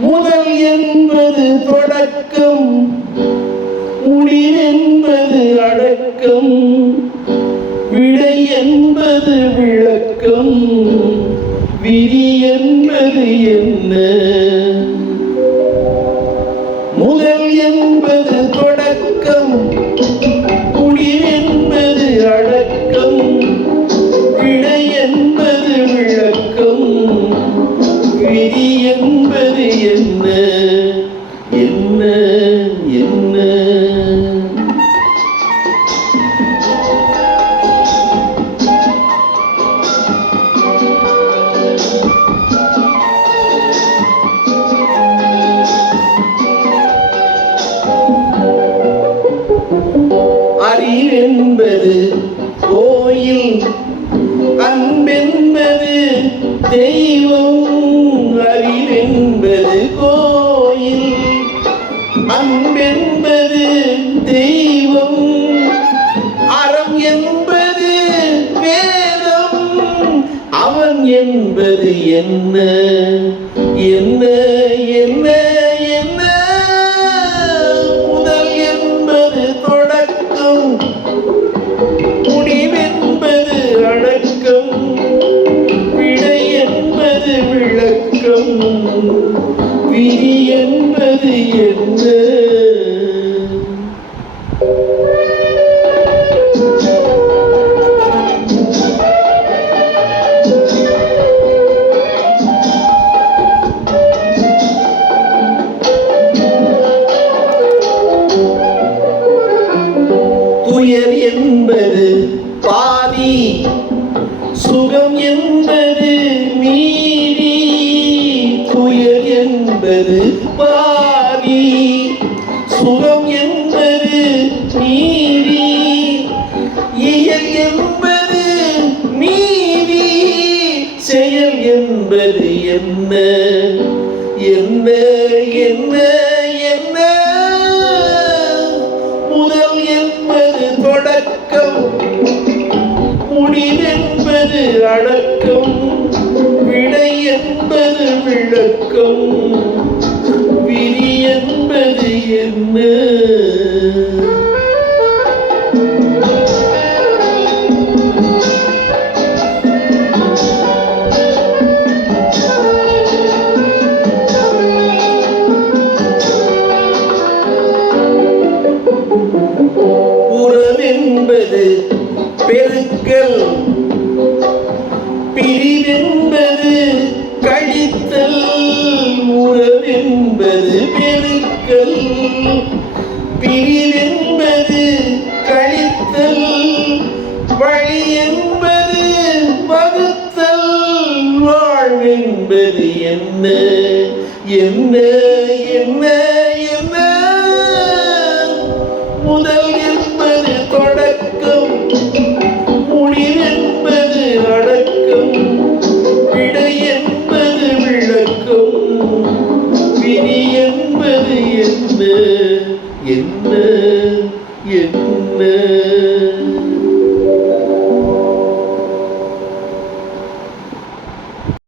முதல் என்பது தொடக்கம் முடிவென்பது அடக்கம் விடை என்பது விளக்கம் விதி என்பது என்ன? முதல் என்பது தொடக்கம் முடிவென்பது அடக்கம் விடை என்பது விளக்கம் விதி என்பது அறிவென்பது கோயில் அன்பென்பது தெய்வம். அறிவென்பது கோயில் அன்பென்பது தெய்வம். என்பது என்ன? என்ன என்ன என்ன? முதல் என்பது தொடக்கம். முடிவென்பது அடக்கம். விடை என்பது விளக்கம். விதி துயர் என்பது பாதி சுகம் என்பது மீறி துயர் என்பது பாதி சுகம் என்பது மீறி இயல் என்பது மீறி செயல் என்பது என்ன? என்ன என்ன? தொடக்கம் முடிவென்பது அடக்கம். விடை என்பது விளக்கம். விரி என்பது என்ன? என்பது பெருக்கல். பிரிவென்பது கழித்தல். உறவென்பது பெருக்கல். பிரிவென்பது கழித்தல். வழி என்பது வகுத்தல். வாழ்வென்பது என்ன? என்ன? என்ன? தொடக்கம் முடிவென்பது அடக்கம் விடை என்பது விளக்கம் விதி என்பது என்ன என்ன என்ன.